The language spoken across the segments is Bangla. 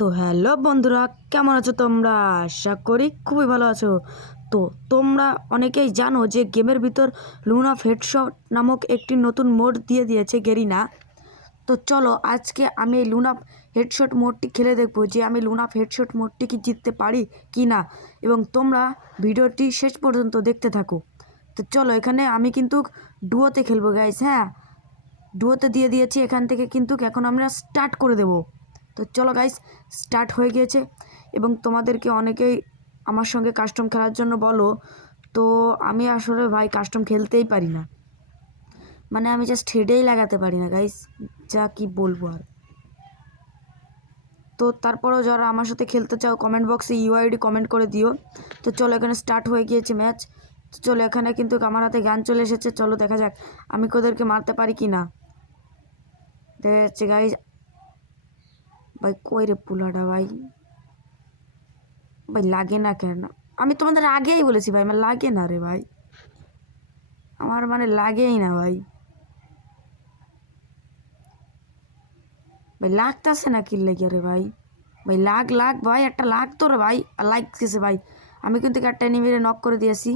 তো হ্যালো বন্ধুরা, কেমন আছো তোমরা? আশা করি খুবই ভালো আছো। তো তোমরা অনেকেই জানো যে গেমের ভিতর লুন অফ হেডশট নামক একটি নতুন মোড দিয়ে দিয়েছে গেরিনা। তো চলো আজকে আমি এই লুন অফ হেডশট মোডটি খেলে দেখবো যে আমি লুন অফ হেডশট মোডটি কি জিততে পারি কি না, এবং তোমরা ভিডিওটি শেষ পর্যন্ত দেখতে থাকো। তো চলো, এখানে আমি কিন্তু ডুয়োতে খেলবো গাইস। হ্যাঁ, ডুয়োতে দিয়ে দিয়েছি এখান থেকে, কিন্তু এখন আমরা স্টার্ট করে দেব। তো চলো গাইস, স্টার্ট হয়ে গিয়েছে। এবং তোমাদেরকে অনেকেই আমার সঙ্গে কাস্টম খেলার জন্য বলো, তো আমি আসলে ভাই কাস্টম খেলতেই পারি না, মানে আমি জাস্ট হেডেই লাগাতে পারি না গাইস, যা কি বলবো আর। তো তারপরেও যারা আমার সাথে খেলতে চাও কমেন্ট বক্সে ইউআইডি কমেন্ট করে দিও। তো চলো, এখানে স্টার্ট হয়ে গিয়েছে ম্যাচ। তো চলো, এখানে কিন্তু আমার হাতে গান চলে এসেছে। চলো দেখা যাক আমি ওদেরকে মারতে পারি কি না। দেখা যাচ্ছে গাইস। ভাই কই রে পুলাটা ভাই, ভাই লাগে না কেন? আমি তোমাদের আগেই বলেছি ভাই, আমার লাগে না রে ভাই, আমার মানে লাগেই না ভাই। ভাই লাগতেছে না কি লেগে রে ভাই? ভাই লাগ লাগ ভাই, একটা লাগ তো রে ভাই। আর লাগতেছে ভাই, আমি কিন্তু একটা এনিমিরে নক করে দিয়েছি,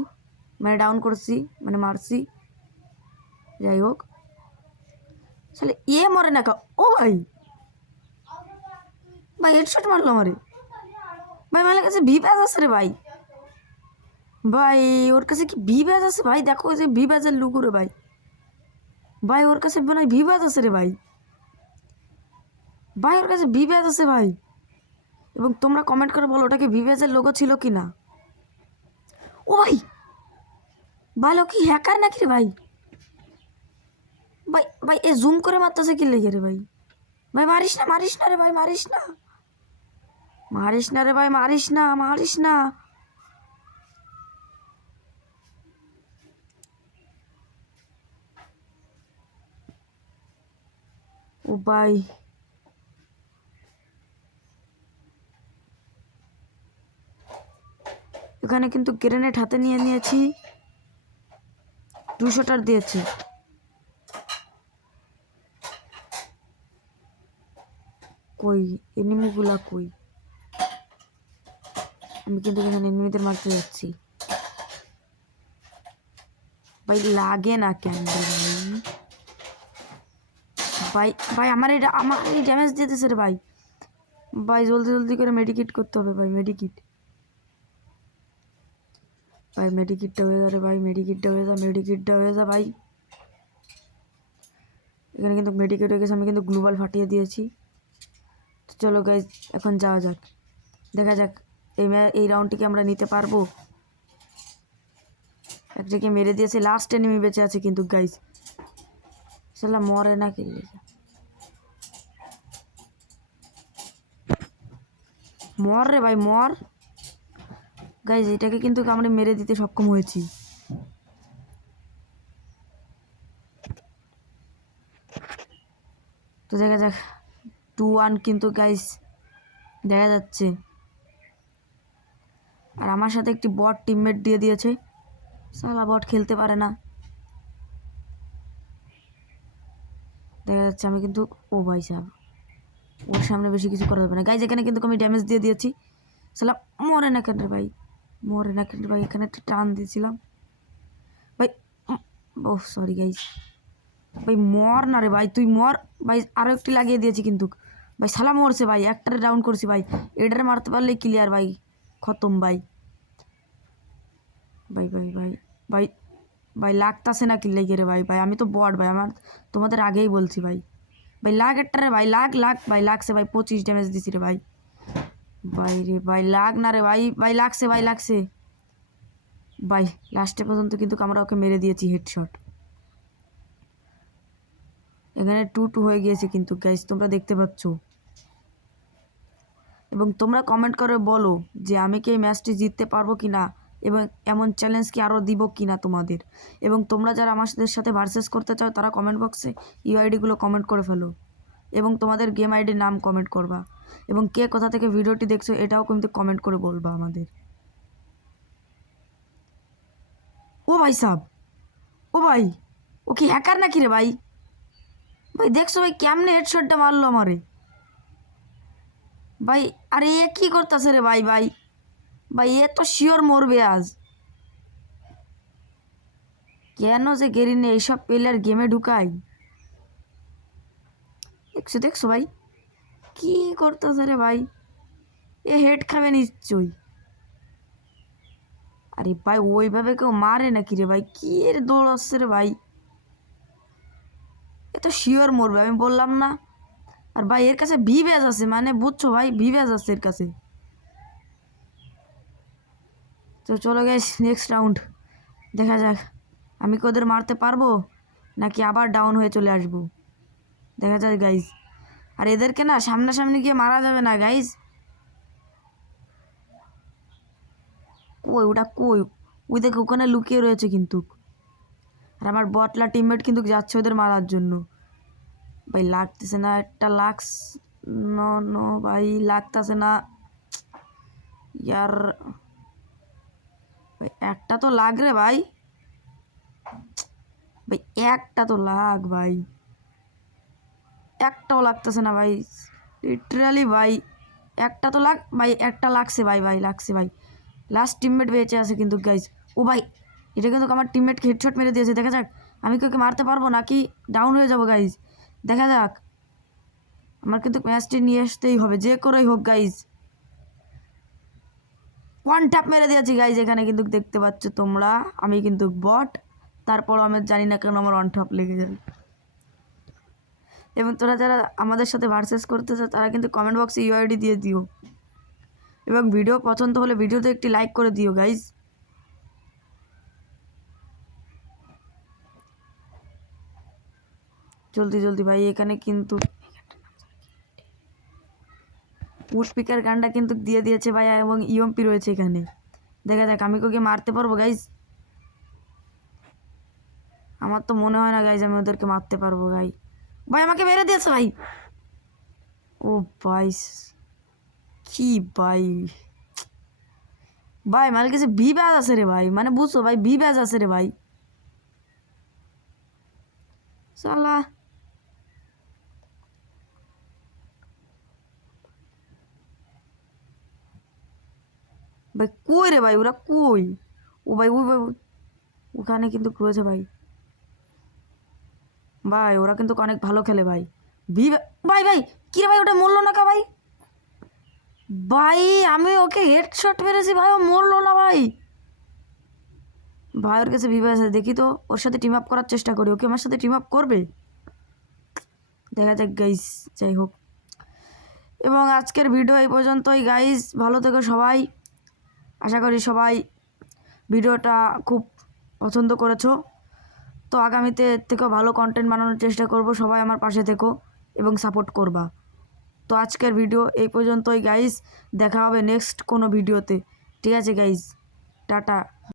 মানে ডাউন করছি, মানে মারছি। যাই হোক, তাহলে মরে না কা। ও ভাই, ভাই হেডশট মারলো আমারে ভাই। আমার কাছে ভি প্যাচ আছে রে ভাই। ভাই ওর কাছে কি ভি প্যাচ আছে ভাই? দেখো যে ভি প্যাচের লুকু রে ভাই। ভাই ওর কাছে মনে হয় ভি প্যাচ আছে রে ভাই। ভাই ওর কাছে ভি প্যাচ আছে ভাই। এবং তোমরা কমেন্ট করে বলো ওটাকে ভি প্যাচের লোগো ছিল কি না। ও ভাই, ভালো কি হ্যাকার নাকি রে ভাই? ভাই ভাই এ জুম করে মারতেছে কি লেগে রে ভাই? ভাই মারিস না, মারিস না রে ভাই, মারিস না, মারিস না রে ভাই, মারিস না, মারিস না। ও ভাই, এখানে কিন্তু গ্রেনেড হাতে নিয়ে নিয়েছি। 200টার দিয়েছে। কই এনিমিগুলা কই? আমি কিন্তু এখানে এনিমিদের মারতে যাচ্ছি। ভাই লাগে না কেন ভাই? ভাই ভাই আমার এই ড্যামেজ দিতেছে রে ভাই। ভাই জলদি জলদি করে মেডিকেট করতে হবে ভাই, মেডিকেট। ভাই মেডিকেটটা হয়ে যা রে ভাই, মেডিকেটটা হয়ে যা, মেডিকেটটা হয়ে যা ভাই। এখানে কিন্তু মেডিকেট হয়ে গেছে, আমি কিন্তু গ্লোবাল ফাটিয়ে দিয়েছি। তো চলো গাইজ, এখন যাওয়া যাক, দেখা যাক এই রাউন্ডটিকে আমরা নিতে পারবো। একটাকে মেরে দিয়েছে, লাস্ট এনিমি বেঁচে আছে কিন্তু গাইজ। সালা মরে না কিনলে, মর রে ভাই মর। গাইজ এটাকে কিন্তু আমরা মেরে দিতে সক্ষম হয়েছি। তো দেখা যাক, 2-1 কিন্তু গাইজ দেখা যাচ্ছে। আর আমার সাথে একটি বট টিমমেট দিয়ে দিয়েছে, সালা বট খেলতে পারে না। দেখা যাচ্ছে আমি কিন্তু, ও ভাই সাহেব ওর সামনে বেশি কিছু করা যাবে না গাইজ। এখানে কিন্তু আমি ড্যামেজ দিয়ে দিয়েছি। সালা মরে না কেন রে ভাই, মরে না কেন রে ভাই? এখানে একটা টান দিয়েছিলাম ভাই। ও সরি গাইজ, ভাই মর না রে ভাই, তুই মর ভাই। আরও একটি লাগিয়ে দিয়েছি কিন্তু ভাই, সালা মরছে ভাই। একটারে ডাউন করছি ভাই, এটারে মারতে পারলেই ক্লিয়ার ভাই, খতম ভাই। ভাই ভাই ভাই ভাই ভাই লাগতাছে না কি লেগে রে ভাই? ভাই আমি তো বট ভাই, আমার তোমাদের আগেই বলছি ভাই। ভাই লাগ একটা রে ভাই, লাগ লাগ ভাই, লাগছে ভাই। 25 ড্যামেজ দিছি রে ভাই। ভাই রে ভাই লাগ না রে ভাই, ভাই লাগছে ভাই, লাগছে ভাই। লাস্টে পর্যন্ত কিন্তু আমরা ওকে মেরে দিয়েছি হেডশট। এখানে 2-2 হয়ে গিয়েছে কিন্তু গাইস, তোমরা দেখতে পাচ্ছ। এবং তোমরা কমেন্ট করে বলো যে আমি কি এই ম্যাচটি জিততে পারবো কি না, এবং এমন চ্যালেঞ্জ কি আরও দিব কি না তোমাদের। এবং তোমরা যারা আমাদের সাথে ভার্সেস করতে চাও তারা কমেন্ট বক্সে ইউআইডিগুলো কমেন্ট করে ফেলো, এবং তোমাদের গেম আইডির নাম কমেন্ট করবা, এবং কে কোথা থেকে ভিডিওটি দেখছো এটাও কিন্তু কমেন্ট করে বলবা আমাদের। ও ভাই সাব, ও ভাই ও কি হ্যাকার নাকি রে ভাই? ভাই দেখছো ভাই কেমনে হেডশটটা মারলো আমারে? ভাই আরে এ কি করতেছে রে ভাই ভাই ভাই এ তো শিওর মরবে আজ। কেন যে গেরিনে এইসব প্লেয়ার গেমে ঢুকাই? দেখছো দেখছো ভাই কি করতেছে রে ভাই? এ হেড খাবে নিশ্চয়ই। আরে ভাই ওইভাবে কেউ মারে নাকি রে ভাই? কি এর দৌড় আসছে রে ভাই? এ তো শিওর মরবে, আমি বললাম না। আর ভাই এর কাছে ভি ব্যাজ আছে, মানে বুঝছো ভাই, ভি ব্যাজ আছে এর কাছে। তো চলো গাইস নেক্সট রাউন্ড দেখা যাক আমি কি ওদের মারতে পারবো নাকি আবার ডাউন হয়ে চলে আসবো। দেখা যাক গাইস। আর এদেরকে না সামনাসামনি গিয়ে মারা যাবে না গাইস। কই ওটা কই? ওই দেখো ওখানে লুকিয়ে রয়েছে কিন্তু। আর আমার বটলা টিমমেট কিন্তু যাচ্ছে ওদের মারার জন্য। ভাই লাগতেছে না, একটা লাক্স। নো নো ভাই লাগতেছে না ইয়ার। ভাই একটা তো লাগ রে ভাই, ভাই একটা তো লাগ ভাই। একটাও লাগতেছে না ভাই, লিটারালি ভাই। একটা তো লাগ ভাই, একটা লাগছে ভাই, ভাই লাগছে ভাই। লাস্ট টিমমেট বেঁচে আছে কিন্তু গাইজ। ও ভাই এটা কিন্তু আমার টিমমেটকে হেডশট মেরে দিয়েছে। দেখা যাক আমি কাউকে মারতে পারবো নাকি ডাউন হয়ে যাবো গাইজ। দেখা যাক। আমার কিন্তু ম্যাচটি নিয়ে আসতেই হবে যে করেই হোক গাইজ। ওয়ান ট্যাপ মেরে দিয়েছি গাইজ। এখানে কিন্তু দেখতে পাচ্ছ তোমরা আমি কিন্তু বট, তারপরও আমি জানি না কেন আমার ওয়ান ট্যাপ লেগে যাবে। এবং তোরা যারা আমাদের সাথে ভার্সেস করতেছে তারা কিন্তু কমেন্ট বক্সে ইউআইডি দিয়ে দিও, এবং ভিডিও পছন্দ হলে ভিডিওতে একটি লাইক করে দিও গাইজ। জলদি জলদি ভাই। এখানে কিন্তু স্পিকার গানটা কিন্তু দিয়ে দিয়েছে ভাই, এবং ইএমপি রয়েছে এখানে। দেখা যাক আমি কাউকে মারতে পারবো গাইজ। আমার তো মনে হয় না গাইজ আমি ওদেরকে মারতে পারবো গাই। ভাই আমাকে মেরে দিয়েছে ভাই। ও ভাই কি ভাই, ভাই আমার কাছে ভি ব্যাজ আছে রে ভাই, মানে বুঝছো ভাই ভি ব্যাজ আছে রে ভাই। সালা ভাই কই রে ভাই, ওরা কই? ও ভাই ওই ভাই ওখানে কিন্তু রয়েছে ভাই। ভাই ওরা কিন্তু অনেক ভালো খেলে ভাই। ভি ভাই ভাই কি রে ভাই, ওটা মরলো না কা ভাই? ভাই আমি ওকে হেডশট মেরেছি ভাই, ও মরলো না ভাই। ভাই ওর কাছে ভিভা আছে, দেখি তো ওর সাথে টিম আপ করার চেষ্টা করি। ওকে আমার সাথে টিম আপ করবে, দেখা যাক গাইস। যাই হোক, এবং আজকের ভিডিও এই পর্যন্তই গাইস। ভালো থেকো সবাই, আশা করি সবাই ভিডিওটা খুব পছন্দ করেছো। তো আগামীতে এর থেকেও ভালো কন্টেন্ট বানানোর চেষ্টা করব। সবাই আমার পাশে থেকো এবং সাপোর্ট করবা। তো আজকের ভিডিও এই পর্যন্তই গাইস, দেখা হবে নেক্সট কোনো ভিডিওতে। ঠিক আছে গাইস, টাটা।